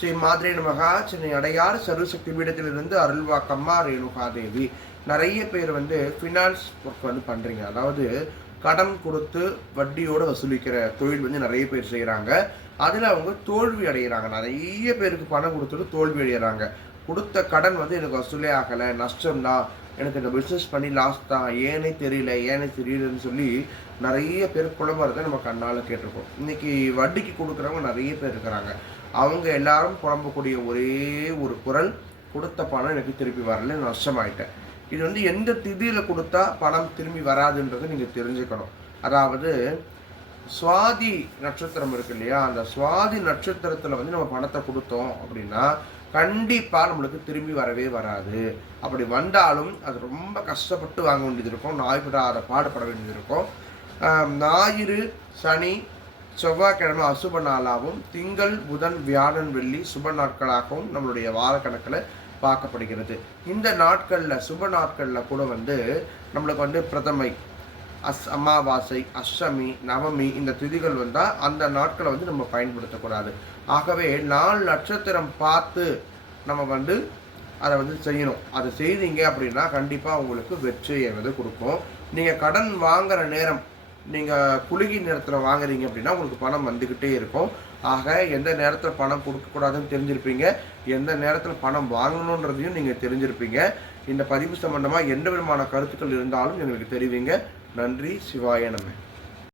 ஸ்ரீ மாதிரி நமகா சென்னை அடையாறு சர்வசக்தி பீடத்திலிருந்து அருள்வாக்கம்மா ரேணுகாதேவி. நிறைய பேர் வந்து ஃபினான்ஸ் ஒர்க் வந்து பண்ணுறீங்க அதாவது கடன் கொடுத்து வட்டியோடு வசூலிக்கிற தொழில் வந்து நிறைய பேர் செய்கிறாங்க அதில் அவங்க தோல்வி அடைகிறாங்க நிறைய பேருக்கு பணம் கொடுத்துட்டு தோல்வி அடைகிறாங்க கொடுத்த கடன் வந்து எனக்கு வசூலே ஆகலை நஷ்டம் தான் எனக்கு இந்த பிஸ்னஸ் பண்ணி லாஸ் தான். ஏனே தெரியல ஏனே தெரியலன்னு சொல்லி நிறைய பேர் புலம்புறதை நம்ம கண்ணால் கேட்டிருக்கோம். இன்னைக்கு வட்டிக்கு கொடுக்குறவங்க நிறைய பேர் இருக்கிறாங்க. அவங்க எல்லாரும் புலம்பக்கூடிய ஒரே ஒரு குரல் கொடுத்த பணம் எனக்கு திருப்பி வரல நஷ்டமாயிட்டேன். இது வந்து எந்த திதியில் கொடுத்தா பணம் திரும்பி வராதுன்றதை நீங்கள் தெரிஞ்சுக்கணும். அதாவது சுவாதி நட்சத்திரம் இருக்கு இல்லையா? அந்த சுவாதி நட்சத்திரத்தில் வந்து நம்ம பணத்தை கொடுத்தோம் அப்படின்னா கண்டிப்பாக நம்மளுக்கு திரும்பி வரவே வராது. அப்படி வந்தாலும் அது ரொம்ப கஷ்டப்பட்டு வாங்க வேண்டியது இருக்கும். நாய்படாத பாடுபட வேண்டியது இருக்கும். ஞாயிறு சனி செவ்வாய்க்கிழமை அசுப நாளாகவும் திங்கள் புதன் வியாழன் வெள்ளி சுப நாட்களாகவும் நம்மளுடைய வாரக்கணக்கில் பார்க்கப்படுகிறது. இந்த நாட்களில் சுப நாட்களில் கூட வந்து நம்மளுக்கு வந்து பிரதமை அஸ் அமாவாசை அஷ்டமி நவமி இந்த திதிகள் வந்தால் அந்த நாட்களை வந்து நம்ம பயன்படுத்தக்கூடாது. ஆகவே நாலு நட்சத்திரம் பார்த்து நம்ம வந்து அதை வந்து செய்யணும். அதை செய்தீங்க அப்படின்னா கண்டிப்பாக உங்களுக்கு வெற்றியை வந்து கொடுக்கும். நீங்கள் கடன் வாங்குகிற நேரம் நீங்கள் குலுகி நேரத்தில் வாங்குறீங்க அப்படின்னா உங்களுக்கு பணம் வந்துக்கிட்டே இருக்கும். ஆக எந்த நேரத்தில் பணம் கொடுக்கக்கூடாதுன்னு தெரிஞ்சிருப்பீங்க. எந்த நேரத்தில் பணம் வாங்கணுன்றதையும் நீங்கள் தெரிஞ்சிருப்பீங்க. இந்த பதிவு சம்பந்தமாக எந்த விதமான கருத்துக்கள் இருந்தாலும் எங்களுக்கு தெரிவிங்க. நன்றி. சிவாய நம்ம